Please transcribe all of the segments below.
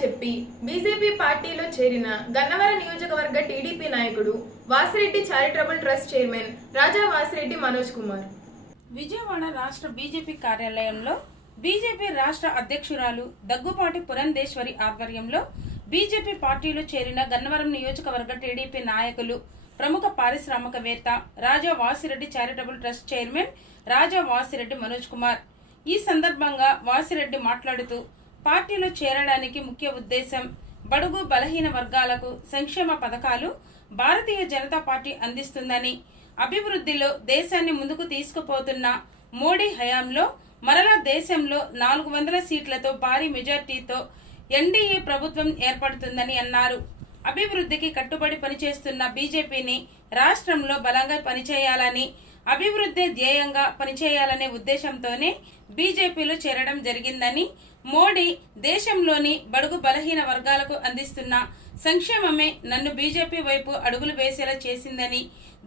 చెప్పి బీజేపీ పార్టీలో చేరిన గన్నవరం నియోజకవర్గ టీడీపీ నాయకుడు Vasireddy charitable trust chairman Raja Vasireddy Manoj Kumar. Vijayawada రాష్ట్ర బీజేపీ కార్యాలయంలో బీజేపీ రాష్ట్ర అధ్యక్షురాలు దగ్గుపాటి పురంధేశ్వరి ఆధ్వర్యంలో బీజేపీ పార్టీలో చేరిన గన్నవరం నియోజకవర్గ టీడీపీ నాయకులు ప్రముఖ పారిశ్రామికవేత్త Raja Vasireddy charitable trust chairman Raja Vasireddy Manoj Kumar. ఈ సందర్భంగా వాసిరెడ్డి మాట్లాడుతూ పార్టీలో చేరడానికి ముఖ్య ఉద్దేశం బడుగు బలహీన వర్గాలకు సంక్షేమ పథకాలు భారతీయ జనతా పార్టీ అందిస్తుందని. అభివృద్ధిలో దేశాన్ని ముందుకు తీసుకుపోతున్న మోడీ హయాంలో మరలా దేశంలో నాలుగు వందల సీట్లతో భారీ మెజార్టీతో ఎన్డీఏ ప్రభుత్వం ఏర్పడుతుందని అన్నారు. అభివృద్ధికి కట్టుబడి పనిచేస్తున్న బీజేపీని రాష్ట్రంలో బలంగా పనిచేయాలని అభివృద్ధి ధ్యేయంగా పనిచేయాలనే ఉద్దేశంతోనే బీజేపీలో చేరడం జరిగిందని మోడీ దేశంలోని బడుగు బలహీన వర్గాలకు అందిస్తున్న సంక్షేమమే నన్ను బీజేపీ వైపు అడుగులు వేసేలా చేసిందని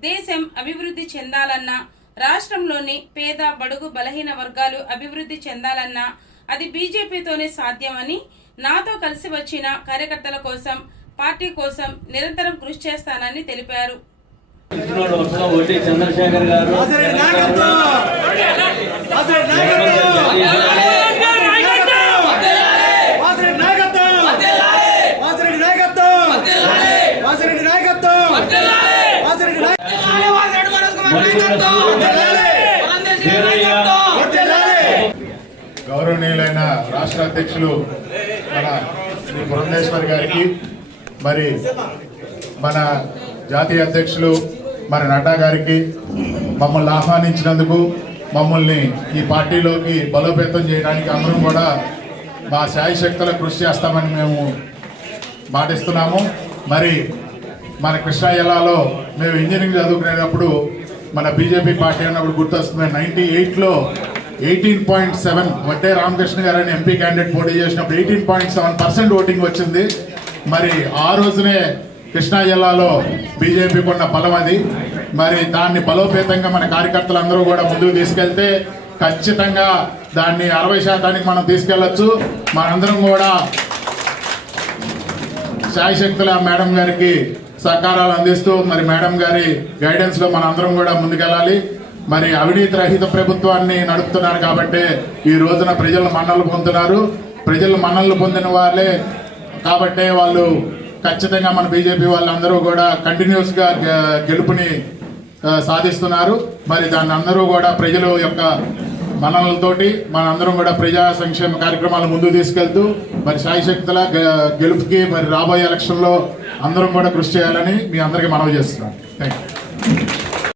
దేశం అభివృద్ధి చెందాలన్నా రాష్ట్రంలోని పేద బడుగు బలహీన వర్గాలు అభివృద్ధి చెందాలన్నా అది బీజేపీతోనే సాధ్యమని నాతో కలిసి వచ్చిన కార్యకర్తల కోసం పార్టీ కోసం నిరంతరం కృషి చేస్తానని తెలిపారు. ఒకటి చంద్రశేఖర్ గారు. గౌరవనీయులైన రాష్ట్ర అధ్యక్షులు మన శ్రీ పురంధేశ్వరి గారికి మరి మన జాతీయ అధ్యక్షులు మరి నడ్డా గారికి మమ్మల్ని ఆహ్వానించినందుకు మమ్మల్ని ఈ పార్టీలోకి బలోపేతం చేయడానికి అందరం కూడా మా శాయశక్తుల కృషి చేస్తామని మేము మాటిస్తున్నాము. మరి మన కృష్ణా జిల్లాలో మేము ఇంజనీరింగ్ చదువుకునేటప్పుడు మన బీజేపీ పార్టీ అన్నప్పుడు గుర్తొస్తుంది. నైన్టీ ఎయిట్లో eighteen point seven Vadde Ramakrishna garu అని ఎంపీ క్యాండిడేట్ పోటీ చేసినప్పుడు eighteen point seven percent voting వచ్చింది. మరి ఆ రోజునే కృష్ణా జిల్లాలో బీజేపీకి ఉన్న బలం అది. మరి దాన్ని బలోపేతంగా మన కార్యకర్తలందరూ కూడా ముందుకు తీసుకెళ్తే ఖచ్చితంగా దాన్ని అరవై శాతానికి మనం తీసుకెళ్ళొచ్చు మనందరం కూడా శాయశక్తుల మేడం గారికి సహకారాలు అందిస్తూ మరి మేడం గారి గైడెన్స్లో మన అందరం కూడా ముందుకెళ్ళాలి. మరి అవినీతి రహిత ప్రభుత్వాన్ని నడుపుతున్నారు కాబట్టి ఈ రోజున ప్రజలు మన్నలు పొందుతున్నారు. ప్రజలు మన్నలు పొందిన వాళ్ళే కాబట్టే వాళ్ళు ఖచ్చితంగా మన బీజేపీ వాళ్ళందరూ కూడా కంటిన్యూస్గా గె- గెలుపుని సాధిస్తున్నారు. మరి దాన్ని అందరూ కూడా ప్రజల యొక్క మనలతోటి మనందరం కూడా ప్రజా సంక్షేమ కార్యక్రమాలు ముందుకు తీసుకెళ్తూ మరి సాయశక్తుల గెలుపుకి మరి రాబోయే ఎలక్షన్లో అందరం కూడా కృషి చేయాలని మీ అందరికీ మనవి చేస్తున్నాను థ్యాంక్ యూ